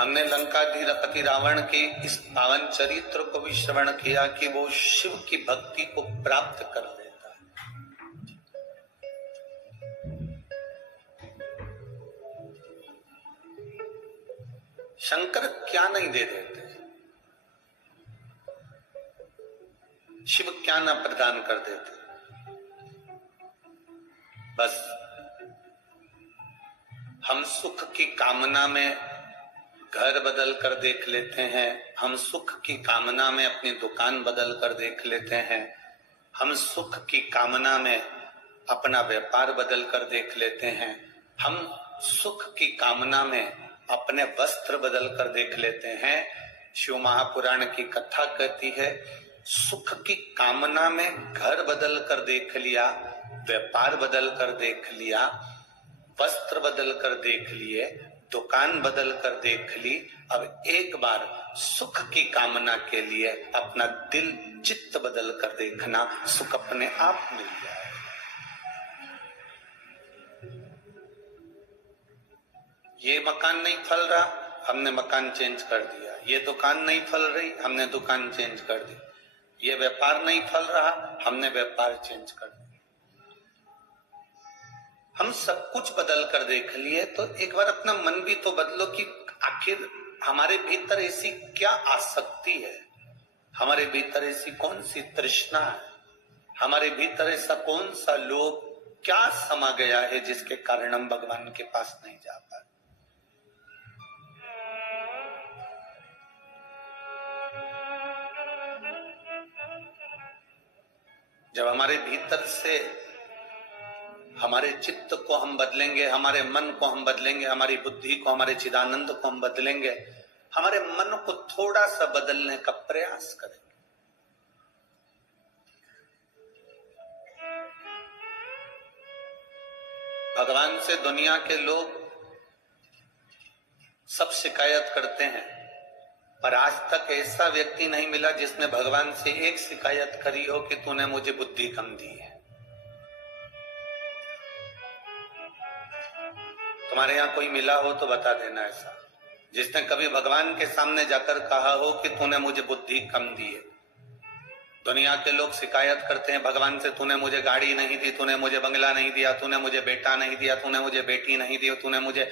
हमने लंकाधिपति रावण के इस पावन चरित्र को भी श्रवण किया कि वो शिव की भक्ति को प्राप्त कर लेता है। शंकर क्या नहीं दे देते, शिव क्या ना प्रदान कर देते। बस हम सुख की कामना में घर बदल कर देख लेते हैं, हम सुख की कामना में अपनी दुकान बदल कर देख लेते हैं, हम सुख की कामना में अपना व्यापार बदल कर देख लेते हैं, हम सुख की कामना में अपने वस्त्र बदल कर देख लेते हैं। शिव महापुराण की कथा कहती है, सुख की कामना में घर बदल कर देख लिया, व्यापार बदल कर देख लिया, वस्त्र बदल कर देख लिए, दुकान बदल कर देख ली। अब एक बार सुख की कामना के लिए अपना दिल चित्त बदल कर देखना, सुख अपने आप मिल जाए। ये मकान नहीं फल रहा, हमने मकान चेंज कर दिया। ये दुकान नहीं फल रही, हमने दुकान चेंज कर दी। ये व्यापार नहीं फल रहा, हमने व्यापार चेंज कर दिया। हम सब कुछ बदल कर देख लिए, तो एक बार अपना मन भी तो बदलो कि आखिर हमारे भीतर ऐसी क्या आसक्ति है, हमारे भीतर ऐसी कौन सी तृष्णा है, हमारे भीतर ऐसा कौन सा लोभ क्या समा गया है जिसके कारण हम भगवान के पास नहीं जा पाते। जब हमारे भीतर से हमारे चित्त को हम बदलेंगे, हमारे मन को हम बदलेंगे, हमारी बुद्धि को, हमारे चिदानंद को हम बदलेंगे, हमारे मन को थोड़ा सा बदलने का प्रयास करेंगे, भगवान से दुनिया के लोग सब शिकायत करते हैं, पर आज तक ऐसा व्यक्ति नहीं मिला जिसने भगवान से एक शिकायत करी हो कि तूने मुझे बुद्धि कम दी है। तुम्हारे यहां कोई मिला हो तो बता देना ऐसा, जिसने कभी भगवान के सामने जाकर कहा हो कि तूने मुझे बुद्धि कम दी है। दुनिया के लोग शिकायत करते हैं भगवान से, तूने मुझे गाड़ी नहीं दी, तूने मुझे बंगला नहीं दिया, तूने मुझे बेटा नहीं दिया, तूने मुझे बेटी नहीं दी, तूने मुझे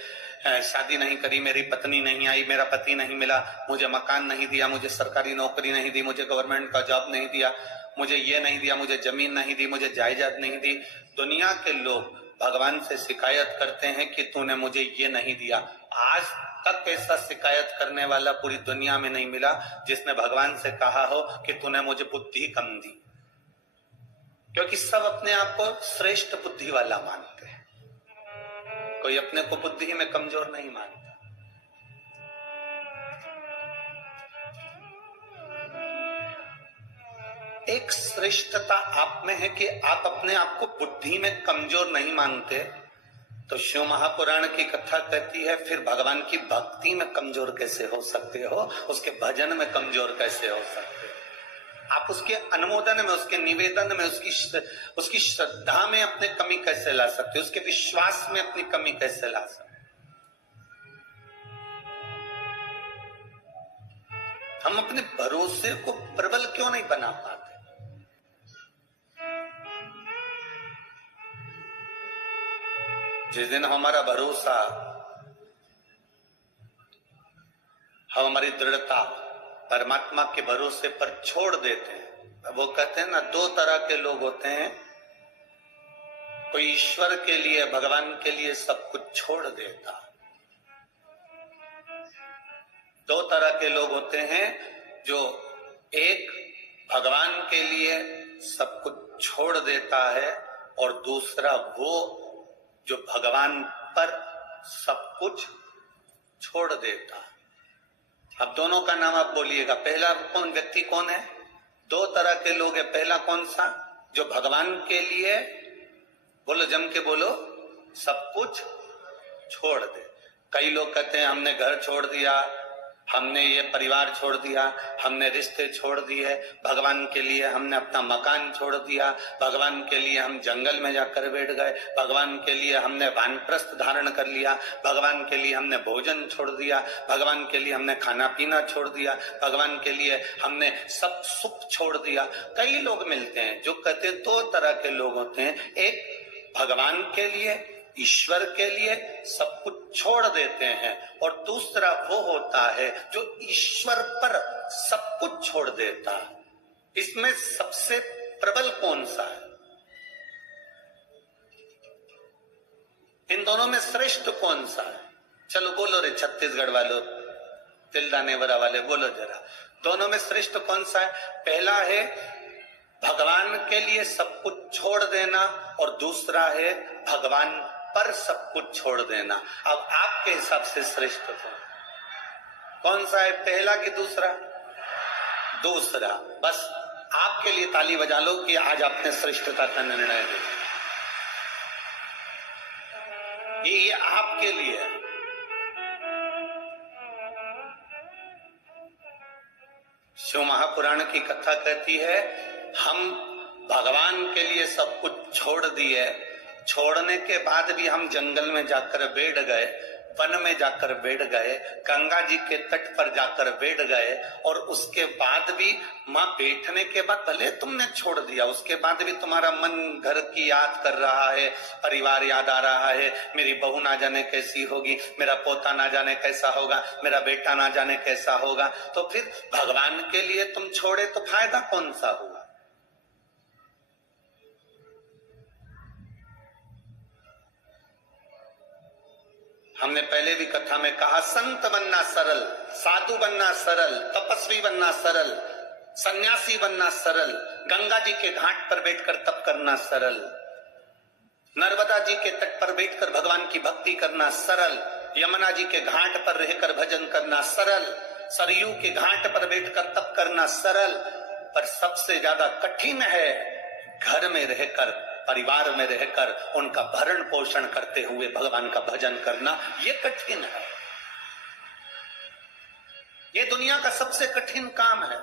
शादी नहीं करी, मेरी पत्नी नहीं आई, मेरा पति नहीं मिला, मुझे मकान नहीं दिया, मुझे सरकारी नौकरी नहीं दी, मुझे गवर्नमेंट का जॉब नहीं दिया, मुझे ये नहीं दिया, मुझे जमीन नहीं दी, मुझे जायदाद नहीं दी। दुनिया के लोग भगवान से शिकायत करते हैं कि तूने मुझे ये नहीं दिया। आज तक ऐसा शिकायत करने वाला पूरी दुनिया में नहीं मिला जिसने भगवान से कहा हो कि तूने मुझे बुद्धि कम दी, क्योंकि सब अपने आप को श्रेष्ठ बुद्धि वाला मानते हैं, कोई अपने को बुद्धि में कमजोर नहीं मानता। एक श्रेष्ठता आप में है कि आप अपने आप को बुद्धि में कमजोर नहीं मानते, तो शिव महापुराण की कथा कहती है फिर भगवान की भक्ति में कमजोर कैसे हो सकते हो, उसके भजन में कमजोर कैसे हो सकते हो, आप उसके अनुमोदन में, उसके निवेदन में, उसकी श्रद्धा में अपने कमी कैसे ला सकते हो, उसके विश्वास में अपनी कमी कैसे ला सकते हो। हम अपने भरोसे को प्रबल क्यों नहीं बना पाते। जिस दिन हमारा भरोसा, हम हमारी दृढ़ता परमात्मा के भरोसे पर छोड़ देते हैं, वो कहते हैं ना, दो तरह के लोग होते हैं, कोई ईश्वर के लिए, भगवान के लिए सब कुछ छोड़ देता, दो तरह के लोग होते हैं, जो एक भगवान के लिए सब कुछ छोड़ देता है और दूसरा वो जो भगवान पर सब कुछ छोड़ देता। अब दोनों का नाम आप बोलिएगा, पहला कौन व्यक्ति कौन है? दो तरह के लोग हैं। पहला कौन सा? जो भगवान के लिए, बोलो जम के बोलो, सब कुछ छोड़ दे। कई लोग कहते हैं हमने घर छोड़ दिया, हमने ये परिवार छोड़ दिया, हमने रिश्ते छोड़ दिए, भगवान के लिए हमने अपना मकान छोड़ दिया, भगवान के लिए हम जंगल में जाकर बैठ गए, भगवान के लिए हमने वानप्रस्थ धारण कर लिया, भगवान के लिए हमने भोजन छोड़ दिया, भगवान के लिए हमने खाना पीना छोड़ दिया, भगवान के लिए हमने सब सुख छोड़ दिया। कई लोग मिलते हैं जो कहते दो तरह के लोग होते हैं, एक भगवान के लिए, ईश्वर के लिए सब कुछ छोड़ देते हैं, और दूसरा वो होता है जो ईश्वर पर सब कुछ छोड़ देता है। इसमें सबसे प्रबल कौन सा है? इन दोनों में श्रेष्ठ कौन सा है? चलो बोलो रे छत्तीसगढ़ वालों, तिल्दा नेवरा वाले, बोलो जरा, दोनों में श्रेष्ठ कौन सा है? पहला है भगवान के लिए सब कुछ छोड़ देना, और दूसरा है भगवान पर सब कुछ छोड़ देना। अब आपके हिसाब से श्रेष्ठ कौन सा है, पहला कि दूसरा? दूसरा। बस आपके लिए ताली बजा लो कि आज आपने श्रेष्ठता का निर्णय लिया। ये आपके लिए है। शिव महापुराण की कथा कहती है, हम भगवान के लिए सब कुछ छोड़ दिए, छोड़ने के बाद भी हम जंगल में जाकर बैठ गए, वन में जाकर बैठ गए, गंगा जी के तट पर जाकर बैठ गए, और उसके बाद भी माँ बैठने के बाद भले तुमने छोड़ दिया, उसके बाद भी तुम्हारा मन घर की याद कर रहा है, परिवार याद आ रहा है, मेरी बहू ना जाने कैसी होगी, मेरा पोता ना जाने कैसा होगा, मेरा बेटा ना जाने कैसा होगा, तो फिर भगवान के लिए तुम छोड़े तो फायदा कौन सा हुआ? हमने पहले भी कथा में कहा, संत बनना सरल, साधु बनना सरल, तपस्वी बनना सरल, सन्यासी बनना सरल, गंगा जी के घाट पर बैठकर तप करना सरल, नर्मदा जी के तट पर बैठकर भगवान की भक्ति करना सरल, यमुना जी के घाट पर रहकर भजन करना सरल, सरयू के घाट पर बैठकर तप करना सरल, पर सबसे ज्यादा कठिन है घर में रहकर, परिवार में रहकर उनका भरण पोषण करते हुए भगवान का भजन करना। ये कठिन है, ये दुनिया का सबसे कठिन काम है।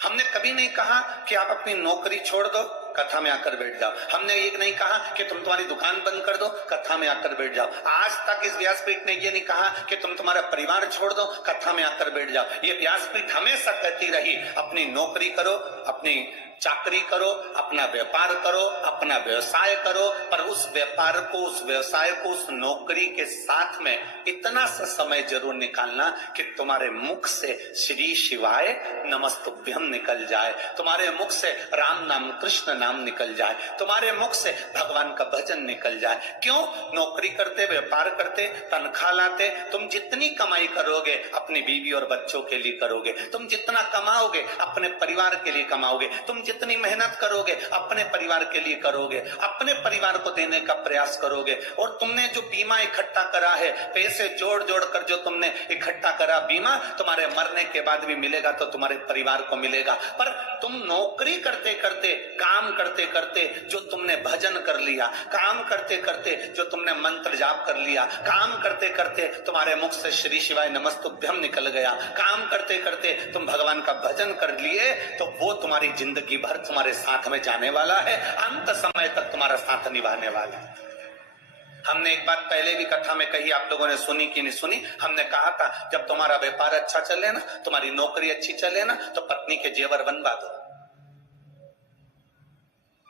हमने कभी नहीं कहा कि आप अपनी नौकरी छोड़ दो, कथा में आकर बैठ जाओ। हमने ये नहीं कहा कि तुम तुम्हारी दुकान बंद कर दो, कथा में आकर बैठ जाओ। आज तक इस व्यासपीठ ने ये नहीं कहा कि तुम तुम्हारा परिवार छोड़ दो, कथा में आकर बैठ जाओ। ये व्यासपीठ हमेशा कहती रही, अपनी नौकरी करो, अपनी चाकरी करो, अपना व्यापार करो, अपना व्यवसाय करो, पर उस व्यापार को, उस व्यवसाय को, उस नौकरी के साथ में इतना सा समय जरूर निकालना कि तुम्हारे मुख से श्री शिवाय नमस्तुभ्यम निकल जाए, तुम्हारे मुख से राम नाम, कृष्ण नाम निकल जाए, तुम्हारे मुख से भगवान का भजन निकल जाए। क्यों? नौकरी करते, व्यापार करते, तनख्वाह लाते, तुम जितनी कमाई करोगे अपनी बीवी और बच्चों के लिए करोगे, तुम जितना कमाओगे अपने परिवार के लिए कमाओगे, तुम जितनी मेहनत करोगे अपने परिवार के लिए करोगे, अपने परिवार को देने का प्रयास करोगे। और तुमने जो बीमा इकट्ठा करा है, पैसे जोड़ जोड़ कर जो तुमने इकट्ठा करा बीमा, तुम्हारे मरने के बाद भी मिलेगा तो तुम्हारे परिवार को मिलेगा। पर तुम नौकरी करते करते, काम करते करते जो तुमने भजन कर लिया, काम करते करते जो तुमने मंत्र जाप कर लिया, काम करते करते तुम्हारे मुख से श्री शिवाय नमस्तुभ्यम निकल गया, काम करते करते तुम भगवान का भजन कर लिए, तो वो तुम्हारी जिंदगी भर तुम्हारे साथ में जाने वाला है, अंत समय तक तुम्हारा साथ निभाने वाला है। हमने एक बात पहले भी कथा में कही, आप लोगों ने सुनी कि नहीं सुनी? हमने कहा था, जब तुम्हारा व्यापार अच्छा चले ना, तुम्हारी नौकरी अच्छी चले ना, तो पत्नी के जेवर बनवा दो।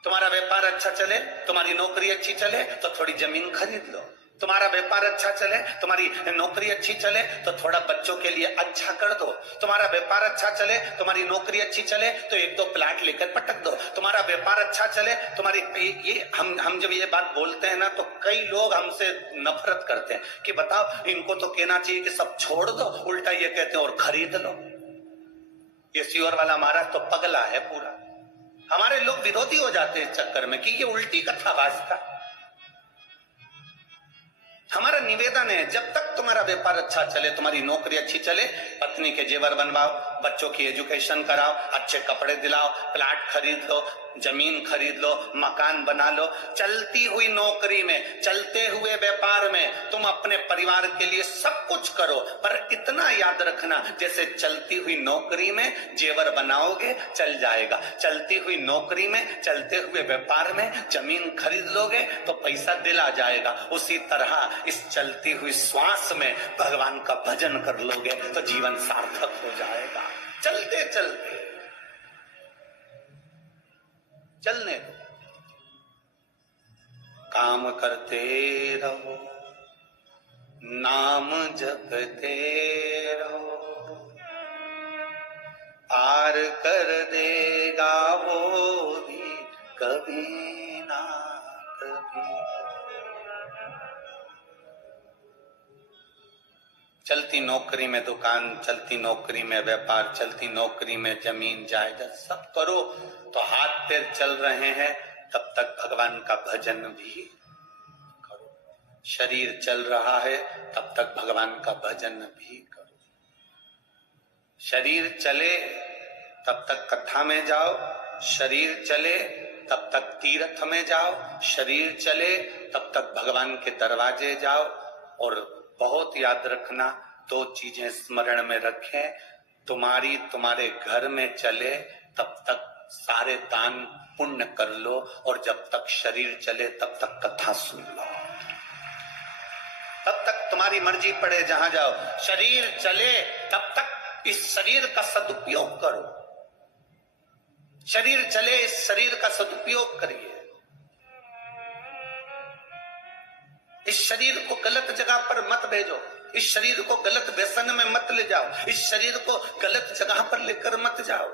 तुम्हारा व्यापार अच्छा चले, तुम्हारी नौकरी अच्छी चले, तो थोड़ी जमीन खरीद लो। तुम्हारा व्यापार अच्छा चले, तुम्हारी नौकरी अच्छी चले, तो थोड़ा बच्चों के लिए अच्छा कर दो। तुम्हारा व्यापार अच्छा चले, तुम्हारी नौकरी अच्छी चले, तो एक दो प्लाट लेकर पटक दो। तुम्हारा व्यापार अच्छा चले, तुम्हारी ये हम जब ये बात बोलते हैं ना, तो कई लोग हमसे नफरत करते हैं कि बताओ, इनको तो कहना चाहिए कि सब छोड़ दो, उल्टा ये कहते हैं और खरीद लो। ये सीवर वाला महाराज तो पगला है पूरा। हमारे लोग विरोधी हो जाते हैं इस चक्कर में कि ये उल्टी कथावाज था। हमारा निवेदन है, जब तक तुम्हारा व्यापार अच्छा चले, तुम्हारी नौकरी अच्छी चले, पत्नी के जेवर बनवाओ, बच्चों की एजुकेशन कराओ, अच्छे कपड़े दिलाओ, प्लाट खरीद लो, जमीन खरीद लो, मकान बना लो। चलती हुई नौकरी में, चलते हुए व्यापार में तुम अपने परिवार के लिए सब कुछ करो, पर इतना याद रखना, जैसे चलती हुई नौकरी में जेवर बनाओगे चल जाएगा, चलती हुई नौकरी में, चलते हुए व्यापार में जमीन खरीद लोगे तो पैसा दिल आ जाएगा। उसी तरह इस चलती हुई श्वास में भगवान का भजन कर लोगे तो जीवन सार्थक हो जाएगा। चलते चलते चलने दो, काम करते रहो, नाम जपते रहो, पार कर देगा वो भी कभी ना कभी। चलती नौकरी में दुकान, चलती नौकरी में व्यापार, चलती नौकरी में जमीन जायदाद सब करो तो हाथ पैर चल रहे हैं, तब तक भगवान का भजन भी करो। शरीर चल रहा है तब तक भगवान का भजन भी करो। शरीर चले तब तक कथा में जाओ, शरीर चले तब तक तीर्थ में जाओ, शरीर चले तब तक भगवान के दरवाजे जाओ। और बहुत याद रखना, दो चीजें स्मरण में रखें, तुम्हारे घर में चले तब तक सारे दान पुण्य कर लो, और जब तक शरीर चले तब तक कथा सुन लो, तब तक तुम्हारी मर्जी पड़े जहां जाओ। शरीर चले तब तक इस शरीर का सदुपयोग करो, शरीर चले इस शरीर का सदुपयोग करिए। इस शरीर को गलत जगह पर मत भेजो, इस शरीर को गलत व्यसन में मत ले जाओ, इस शरीर को गलत जगह पर लेकर मत जाओ।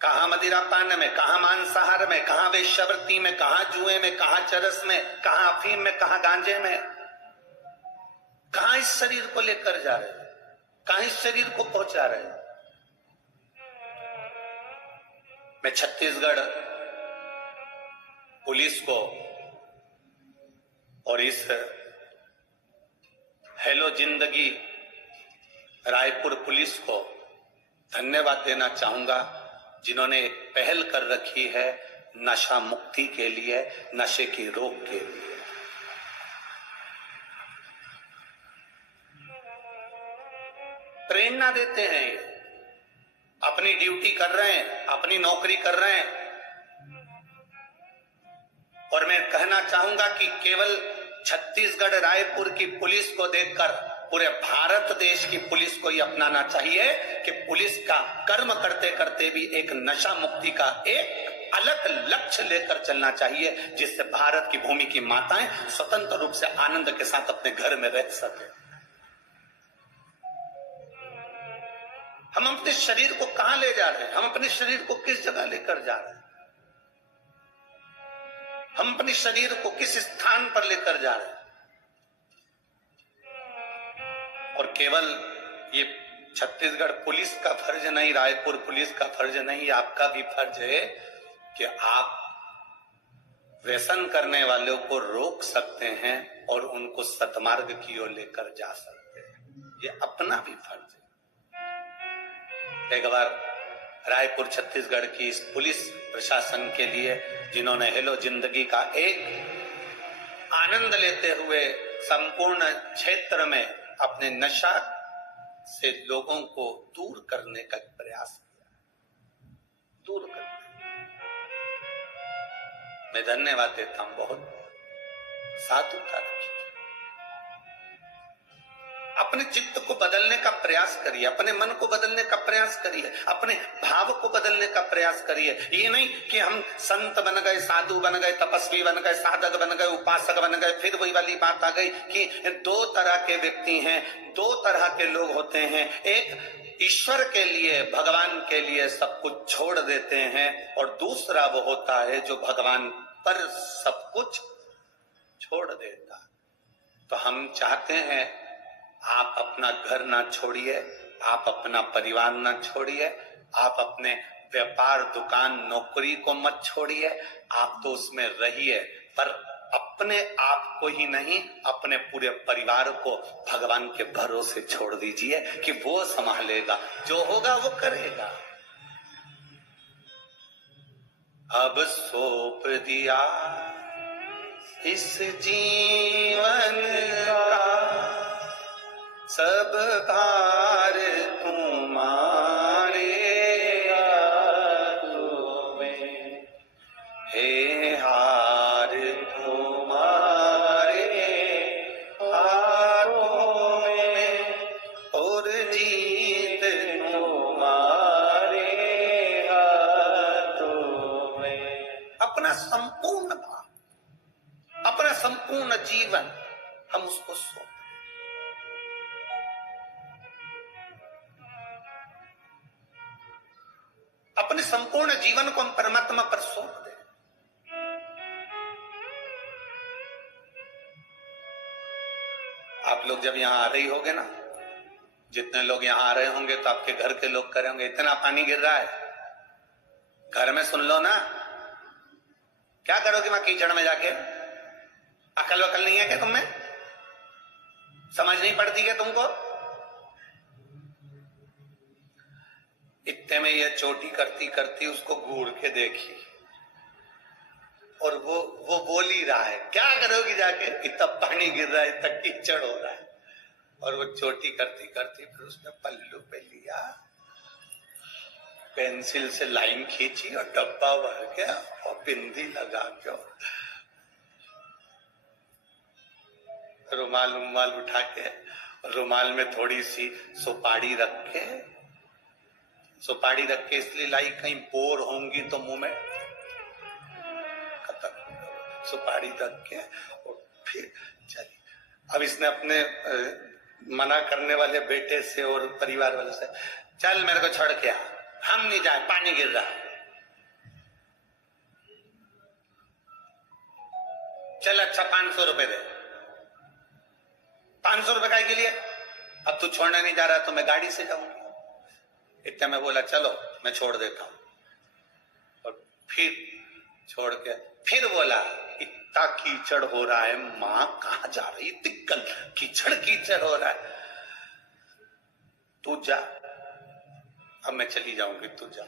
कहां मदिरा पान में, कहां मांसाहार में, कहां वेश्यावृत्ति में, कहां जुए में, कहां चरस में, कहां अफीम में, कहां गांजे में, कहां इस शरीर को लेकर जा रहे, कहां इस शरीर को पहुंचा रहे। मैं छत्तीसगढ़ पुलिस को और इस हेलो जिंदगी रायपुर पुलिस को धन्यवाद देना चाहूंगा, जिन्होंने एक पहल कर रखी है नशा मुक्ति के लिए, नशे की रोक के लिए। प्रेरणा देते हैं, ये अपनी ड्यूटी कर रहे हैं, अपनी नौकरी कर रहे हैं। और मैं कहना चाहूंगा कि केवल छत्तीसगढ़ रायपुर की पुलिस को देखकर पूरे भारत देश की पुलिस को ये अपनाना चाहिए कि पुलिस का कर्म करते करते भी एक नशा मुक्ति का एक अलग लक्ष्य लेकर चलना चाहिए, जिससे भारत की भूमि की माताएं स्वतंत्र रूप से आनंद के साथ अपने घर में रह सके। हम अपने शरीर को कहां ले जा रहे हैं, हम अपने शरीर को किस जगह लेकर जा रहे हैं, हम अपने शरीर को किस स्थान पर लेकर जा रहे हैं। और केवल ये छत्तीसगढ़ पुलिस का फर्ज नहीं, रायपुर पुलिस का फर्ज नहीं, आपका भी फर्ज है कि आप व्यसन करने वालों को रोक सकते हैं और उनको सतमार्ग की ओर लेकर जा सकते हैं। ये अपना भी फर्ज है। एक बार रायपुर छत्तीसगढ़ की इस पुलिस प्रशासन के लिए, जिन्होंने हेलो जिंदगी का एक आनंद लेते हुए संपूर्ण क्षेत्र में अपने नशा से लोगों को दूर करने का प्रयास किया, दूर करने, मैं धन्यवाद देता हूं, बहुत साधुता रखी। अपने चित्त को बदलने का प्रयास करिए, अपने मन को बदलने का प्रयास करिए, अपने भाव को बदलने का प्रयास करिए। ये नहीं कि हम संत बन गए, साधु बन गए, तपस्वी बन गए, साधक बन गए, उपासक बन गए, फिर वही वाली बात आ गई कि दो तरह के व्यक्ति हैं, दो तरह के लोग होते हैं। एक ईश्वर के लिए, भगवान के लिए सब कुछ छोड़ देते हैं, और दूसरा वो होता है जो भगवान पर सब कुछ छोड़ देता। तो हम चाहते हैं आप अपना घर ना छोड़िए, आप अपना परिवार ना छोड़िए, आप अपने व्यापार, दुकान, नौकरी को मत छोड़िए, आप तो उसमें रहिए, पर अपने आप को ही नहीं, अपने पूरे परिवार को भगवान के भरोसे छोड़ दीजिए कि वो संभालेगा, जो होगा वो करेगा। अब सौंप दिया इस जीवन का सब भार तुम्हारे हाथों में, हे हार तुम्हारे हाथों में और जीत तुम्हारे हाथों में। अपना संपूर्ण भाव, अपना संपूर्ण जीवन हम उसको सौंप, अपने संपूर्ण जीवन को हम परमात्मा पर सौंप दें। आप लोग जब यहां आ रही होगे ना, जितने लोग यहां आ रहे होंगे तो आपके घर के लोग कह रहे होंगे इतना पानी गिर रहा है, घर में सुन लो ना, क्या करोगे वहां कीचड़ में जाके? अकल वकल नहीं है क्या तुम में? समझ नहीं पड़ती क्या तुमको? इतने में यह चोटी करती करती उसको घूर के देखी और वो बोल ही रहा है, क्या करोगी जाके? इतना पानी गिर रहा है, इतना कीचड़ हो रहा है। और वो चोटी करती करती फिर उसने पल्लू पे लिया, पेंसिल से लाइन खींची और डब्बा भर के और बिंदी लगा के रुमाल रुमाल उठा के, रुमाल में थोड़ी सी सुपारी रख के, सुपारी रख के इसलिए लाई कहीं बोर होंगी तो मुंह में, सुपारी रख के और फिर चली। अब इसने अपने मना करने वाले बेटे से और परिवार वाले से, चल मेरे को छोड़ के आ, हम नहीं जाए, पानी गिर रहा है। चल अच्छा 500 रुपए दे। 500 रुपए काय के लिए? अब तू छोड़ने नहीं जा रहा तो मैं गाड़ी से जाऊंगी। इतना मैं बोला चलो मैं छोड़ देता हूं। और फिर छोड़ के फिर बोला इतना कीचड़ हो रहा है, मां कहां जा रही, दिक्कत कीचड़ कीचड़ हो रहा है, तू जा, अब मैं चली जाऊंगी, तू जा।